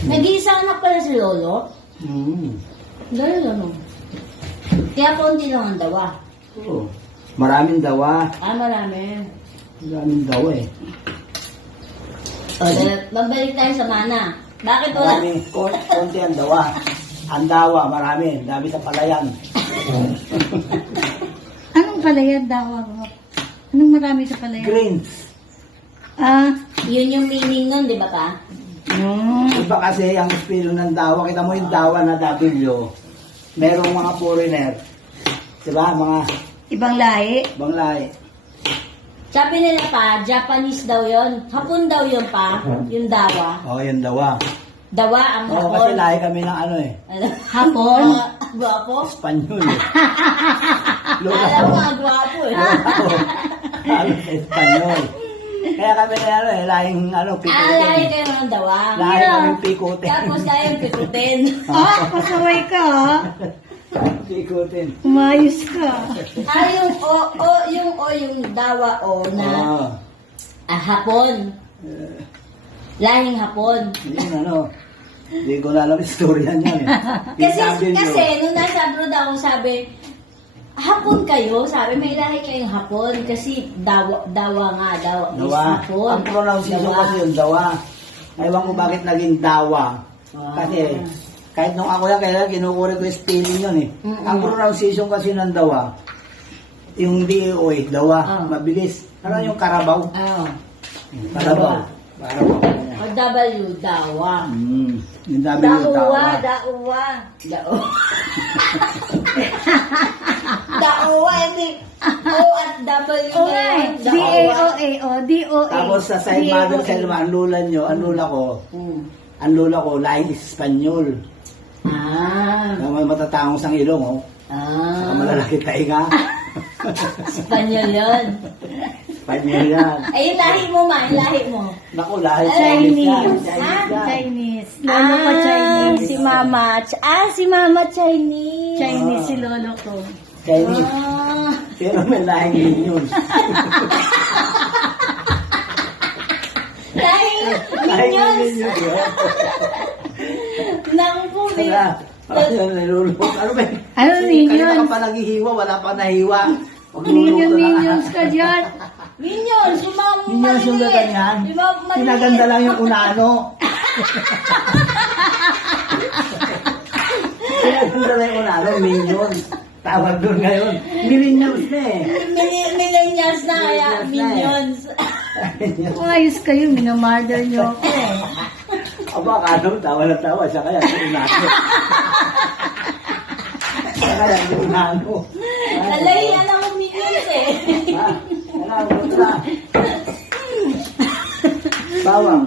Nag-iisa anak pala si Lolo. Ganun ano. Kaya konti lang ang dawa. Oo. Maraming dawa. Marami. Maraming dawa eh. Babalik tayo sa mana. Bakit wala? Maraming konti ang dawa. Ang dawa, marami. Dami sa palayan. Anong palayan dawa mo? Anong marami sa palayan? Greens. Yun yung meaning nun, di ba pa? Iba kasi ang spelling ng dawa. Kita mo yung dawa na W. Merong mga foreigner. Diba? Mga Ibang lahi? ibang lahi. Sabi nila pa, Japanese daw yun. Hapon daw yun pa, yung dawa. Oo, yung dawa. Dawa ang Oo, hapon. kasi lahi kami ng ano eh. Hapon? Gwapo? Espanyol eh. Lola Alam ko. mo, gwapo eh. Ano sa Espanyol. Kaya kami na ano eh, lahing ano, Lahi pikutin. kayo ng dawa. Lahi kami pikutin. Tapos tayo pikutin. Pasaway ka ha? Pikutin. Umayos ka. Yung dawa na Oo. hapon. Lahing hapon. Yun ano. Hindi ko na alam istorya niyan eh. Kasi nung nasa abroad ako sabi, hapon kayo, sabi may lahi kayong hapon kasi dawa nga daw is Dawa. hapon. Ang pronunciation Dawa. kasi yung dawa. Ewan ko bakit naging dawa. Kasi kahit nung ako yan, kaya kinukuri ko yung spelling yun eh. Ang pronunciation kasi ng dawa, yung D-O-A, dawa, mabilis. Ano yung karabaw? Karabaw. Karabaw. O W, dawa. Yung dami yung dawa. Dauwa. Dauwa, hindi. O at W O na nga yun. eh. D-A-O-A o D-O-A. Tapos sa side mother, side ang lula nyo, ang lula ko, lahing Espanyol. May matatangos ang ilong, oh. Saka malalaki tainga. Espanyol yun. Espanyol yan. Ay, yung lahi mo ma, yung lahi mo. Naku, lahing Chinese. yan. Chinese. Lolo ko Chinese. Si Mama. Si Mama Chinese. Chinese si lolo ko. Chinese. Pero may lahing minions. Lahing Lahing minions. minions yun. Naku po, Parang nilulubog. Ano ba? Ano, minions? Kanina ka pa naghihiwa, wala pa nahiwa. Minions ka dyan. Minions, yung mga Minions yung maliit. ganyan. Yung mga maliit. Pinaganda lang yung unano. Pinaganda lang yung unano, minions. Tawag doon ngayon. Minions na eh. Millennials na kaya, minions. Umayos kayo. Minamother niyo ako. Aba, kano, tawa na tawa. Siya kaya, yung unano. Siya kaya, yung unano. Nalahiyan ako minions eh. Ha? Wala, wala. Bawang.